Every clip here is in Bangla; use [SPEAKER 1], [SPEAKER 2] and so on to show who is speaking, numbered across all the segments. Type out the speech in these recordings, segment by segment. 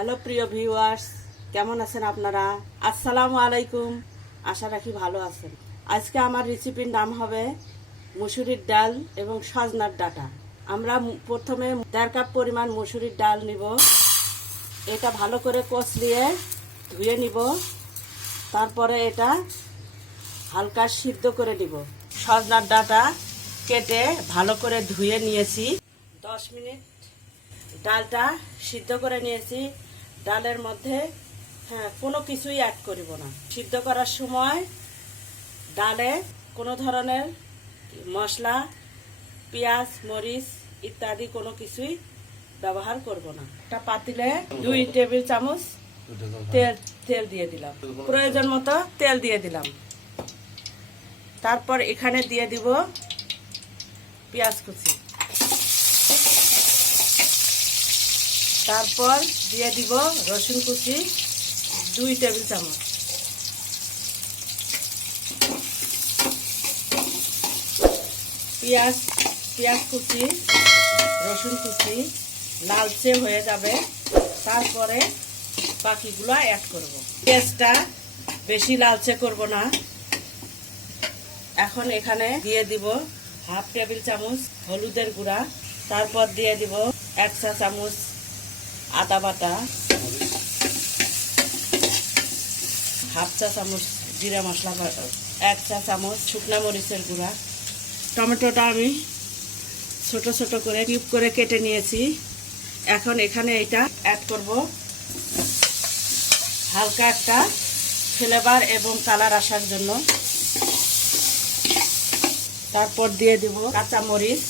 [SPEAKER 1] হ্যালো প্রিয় ভিউয়ার্স, কেমন আছেন আপনারা? আসসালামু আলাইকুম। আশা রাখি ভালো আছেন। আজকে আমার রেসিপির নাম হবে মুসুরির ডাল এবং সজনার ডাটা। আমরা প্রথমে দেড় কাপ পরিমাণ মুসুরির ডাল নিব। এটা ভালো করে কষলিয়ে ধুয়ে নিব। তারপরে এটা হালকা সিদ্ধ করে নিব। সজনার ডাটা কেটে ভালো করে ধুয়ে নিয়েছি। দশ মিনিট ডালটা সিদ্ধ করে নিয়েছি। ডালের মধ্যে হ্যাঁ কোনো কিছুই অ্যাড করিব না। সিদ্ধ করার সময় ডালে কোনো ধরনের মশলা, পেঁয়াজ, মরিচ ইত্যাদি কোনো কিছুই ব্যবহার করব না। একটা পাতিলে দুই টেবিল চামচ তেল তেল দিয়ে দিলাম। প্রয়োজন মতো তেল দিয়ে দিলাম। তারপর এখানে দিয়ে দিব পেঁয়াজ কুচি। তারপর দিয়ে দিব রসুন কুচি, দুই টেবিল চামচ। পেঁয়াজ পেঁয়াজ কুচি, রসুন কুচি লালচে হয়ে যাবে। তারপরে বাকিগুলো অ্যাড করব। পেঁয়াজটা বেশি লালচে করব না। এখন এখানে দিয়ে দিব হাফ টেবিল চামচ হলুদের গুঁড়া। তারপর দিয়ে দিব এক চা চামচ আদা বাটা, হাফ চা চামচ জিরা মশলা এক চা চামচ শুকনা মরিচের গুঁড়া। টমেটোটা আমি ছোট ছোট করে কিউব করে কেটে নিয়েছি। এখন এখানে এটা অ্যাড করব। হালকা একটা ফ্লেভার এবং কালার আসার জন্য। তারপর দিয়ে দিব কাঁচা মরিচ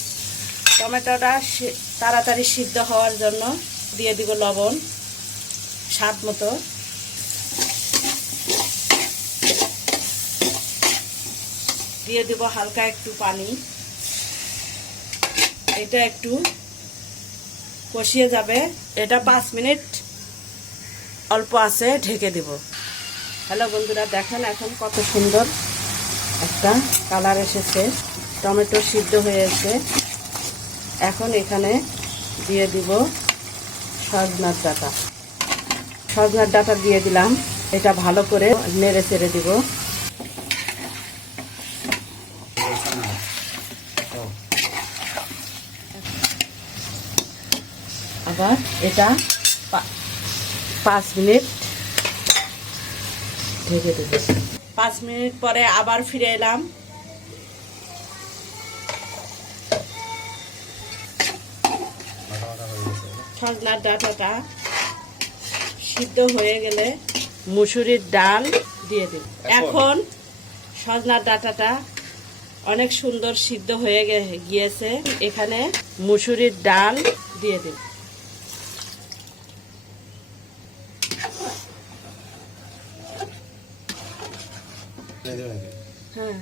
[SPEAKER 1] টমেটোটা তাড়াতাড়ি সিদ্ধ হওয়ার জন্য। দিয়ে দিব লবণ, স্বাদ মতো। দিয়ে দিব হালকা একটু পানি। এটা একটু কষিয়ে যাবে। এটা পাঁচ মিনিট অল্প আছে, ঢেকে দিব। হ্যালো বন্ধুরা, দেখেন এখন কত সুন্দর একটা কালার এসেছে। টমেটো সিদ্ধ হয়েছে। এখন এখানে দিয়ে দিব সজনার ডাটা। সজনার ডাটা দিয়ে দিলাম। এটা ভালো করে নেড়ে চেড়ে দিব। আবার এটা পাঁচ মিনিট ঢেকে দেব পাঁচ মিনিট পরে আবার ফিরে এলাম। সজনার ডাঁটাটা সিদ্ধ হয়ে গেলে মুসুরির ডাল দিয়ে দিন এখন? সজনার ডাটাটা অনেক সুন্দর সিদ্ধ হয়ে গিয়েছে। এখানে মুসুরির ডাল দিয়ে দিন হ্যাঁ।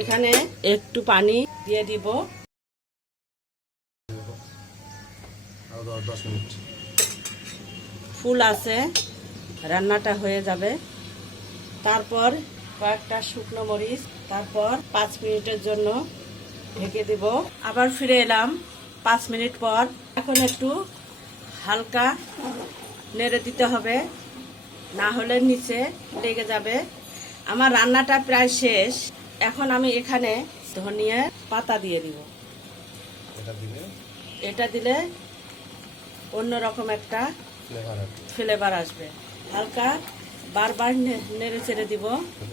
[SPEAKER 1] এখানে একটু পানি দিয়ে দিব।
[SPEAKER 2] দশ মিনিট।
[SPEAKER 1] ফুল আছে রান্নাটা হয়ে যাবে। তারপর কয়েকটা শুকনো মরিচ তারপর পাঁচ মিনিটের জন্য ঢেকে দিব। আবার ফিরে এলাম পাঁচ মিনিট পর। এখন একটু হালকা নেড়ে দিতে হবে না হলে নিচে লেগে যাবে। আমার রান্নাটা প্রায় শেষ। এখন আমি এখানে ধনিয়া পাতা দিয়ে দিব।
[SPEAKER 2] এটা দিলে
[SPEAKER 1] অন্যরকম একটা
[SPEAKER 2] ফ্লেভার
[SPEAKER 1] আসবে। হালকা বারবার নেড়ে চেড়ে দিব।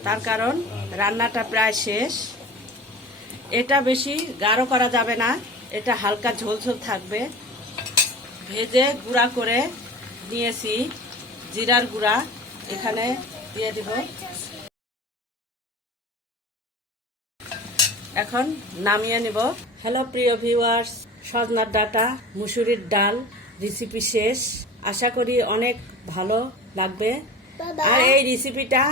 [SPEAKER 1] তার কারণ রান্নাটা প্রায় শেষ। এটা বেশি গাঢ় করা যাবে না। এটা হালকা ঝোল ঝোল থাকবে। ভেজে গুঁড়া করে নিয়েছি। জিরার গুঁড়া এখানে দিয়ে দিব। এখন নামিয়ে নিব। হ্যালো প্রিয় ভিউয়ার্স সজনার ডাটা মুসুরির ডাল। রেসিপি শেষ। আশা করি অনেক ভালো লাগবে। আর এই রেসিপিটা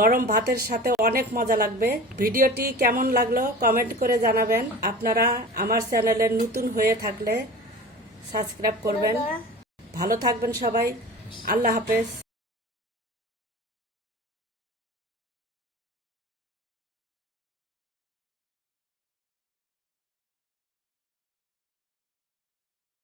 [SPEAKER 1] গরম ভাতের সাথে অনেক মজা লাগবে। ভিডিওটি কেমন লাগল কমেন্ট করে জানাবেন। আপনারা আমার চ্যানেলে নতুন হয়ে থাকলে সাবস্ক্রাইব করবেন। ভালো থাকবেন সবাই। আল্লাহ হাফেজ।